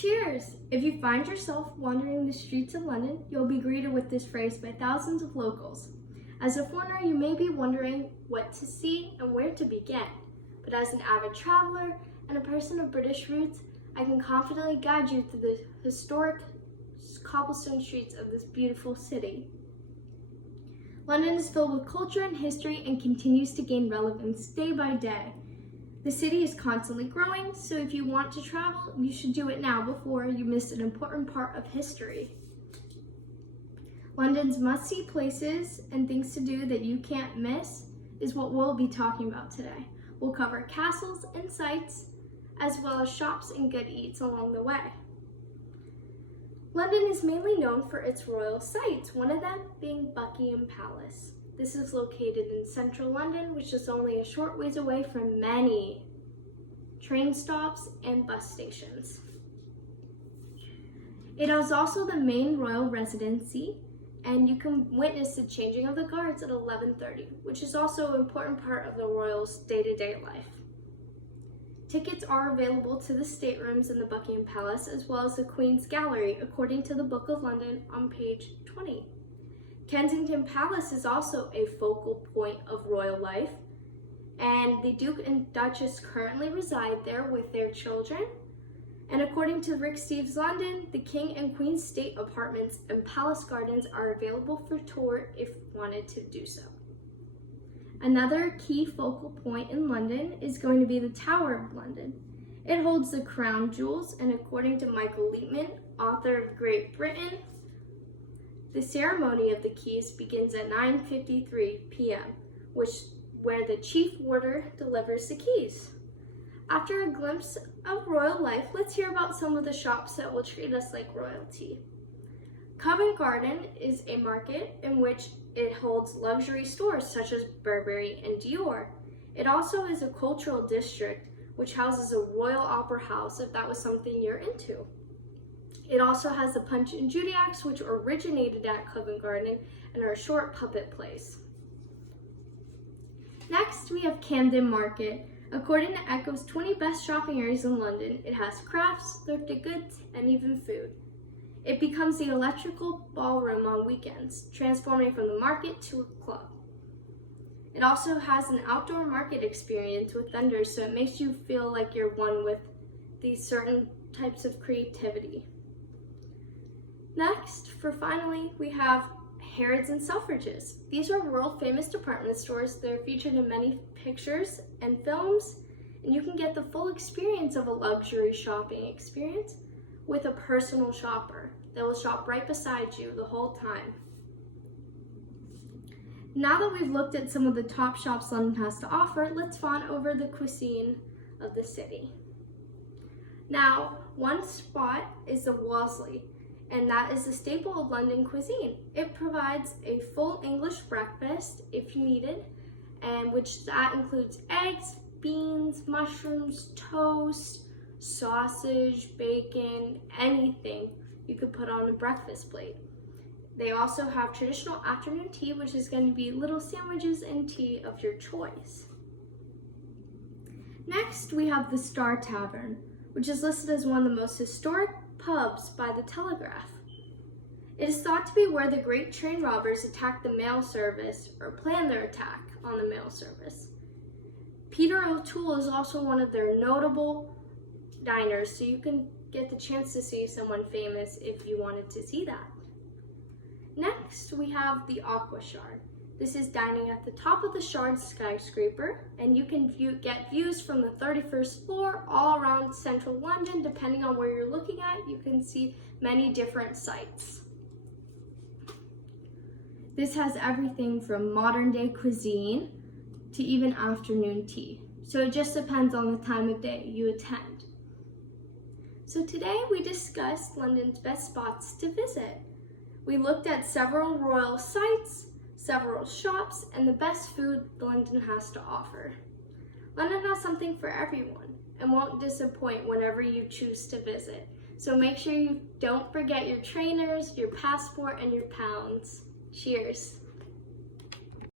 Cheers! If you find yourself wandering the streets of London, you'll be greeted with this phrase by thousands of locals. As a foreigner, you may be wondering what to see and where to begin. But as an avid traveler and a person of British roots, I can confidently guide you through the historic cobblestone streets of this beautiful city. London is filled with culture and history and continues to gain relevance day by day. The city is constantly growing, so if you want to travel, you should do it now before you miss an important part of history. London's must-see places and things to do that you can't miss is what we'll be talking about today. We'll cover castles and sights, as well as shops and good eats along the way. London is mainly known for its royal sites, one of them being Buckingham Palace. This is located in central London, which is only a short ways away from many train stops and bus stations. It is also the main royal residency, and you can witness the changing of the guards at 11:30, which is also an important part of the royals' day-to-day life. Tickets are available to the staterooms in the Buckingham Palace as well as the Queen's Gallery, according to the Book of London on page 20. Kensington Palace is also a focal point of royal life, and the Duke and Duchess currently reside there with their children. And according to Rick Steves London, the King and Queen's State Apartments and Palace Gardens are available for tour if wanted to do so. Another key focal point in London is going to be the Tower of London. It holds the crown jewels, and according to Michael Leitman, author of Great Britain, the ceremony of the keys begins at 9:53 p.m., where the chief warder delivers the keys. After a glimpse of royal life, let's hear about some of the shops that will treat us like royalty. Covent Garden is a market in which it holds luxury stores such as Burberry and Dior. It also is a cultural district which houses a royal opera house if that was something you're into. It also has the Punch and Judy acts, which originated at Covent Garden and are a short puppet plays. Next, we have Camden Market. According to Echo's 20 best shopping areas in London, it has crafts, thrifted goods, and even food. It becomes the electrical ballroom on weekends, transforming from the market to a club. It also has an outdoor market experience with vendors, so it makes you feel like you're one with these certain types of creativity. Next, finally, we have Harrods and Selfridges. These are world famous department stores. They're featured in many pictures and films, and you can get the full experience of a luxury shopping experience with a personal shopper that will shop right beside you the whole time. Now that we've looked at some of the top shops London has to offer, let's fawn over the cuisine of the city. Now, one spot is the Wolseley, and that is a staple of London cuisine. It provides a full English breakfast if you need it, and that includes eggs, beans, mushrooms, toast, sausage, bacon, anything you could put on a breakfast plate. They also have traditional afternoon tea, which is going to be little sandwiches and tea of your choice. Next, we have the Star Tavern, which is listed as one of the most historic pubs by the Telegraph. It is thought to be where the great train robbers attacked the mail service or planned their attack on the mail service. Peter O'Toole is also one of their notable diners, so you can get the chance to see someone famous if you wanted to see that. Next, we have the Aqua Shard. This is dining at the top of the Shard skyscraper, and you can get views from the 31st floor all around central London. Depending on where you're looking at, you can see many different sights. This has everything from modern day cuisine to even afternoon tea. So it just depends on the time of day you attend. So today we discussed London's best spots to visit. We looked at several royal sites, several shops, and the best food London has to offer. London has something for everyone and won't disappoint whenever you choose to visit. So make sure you don't forget your trainers, your passport, and your pounds. Cheers.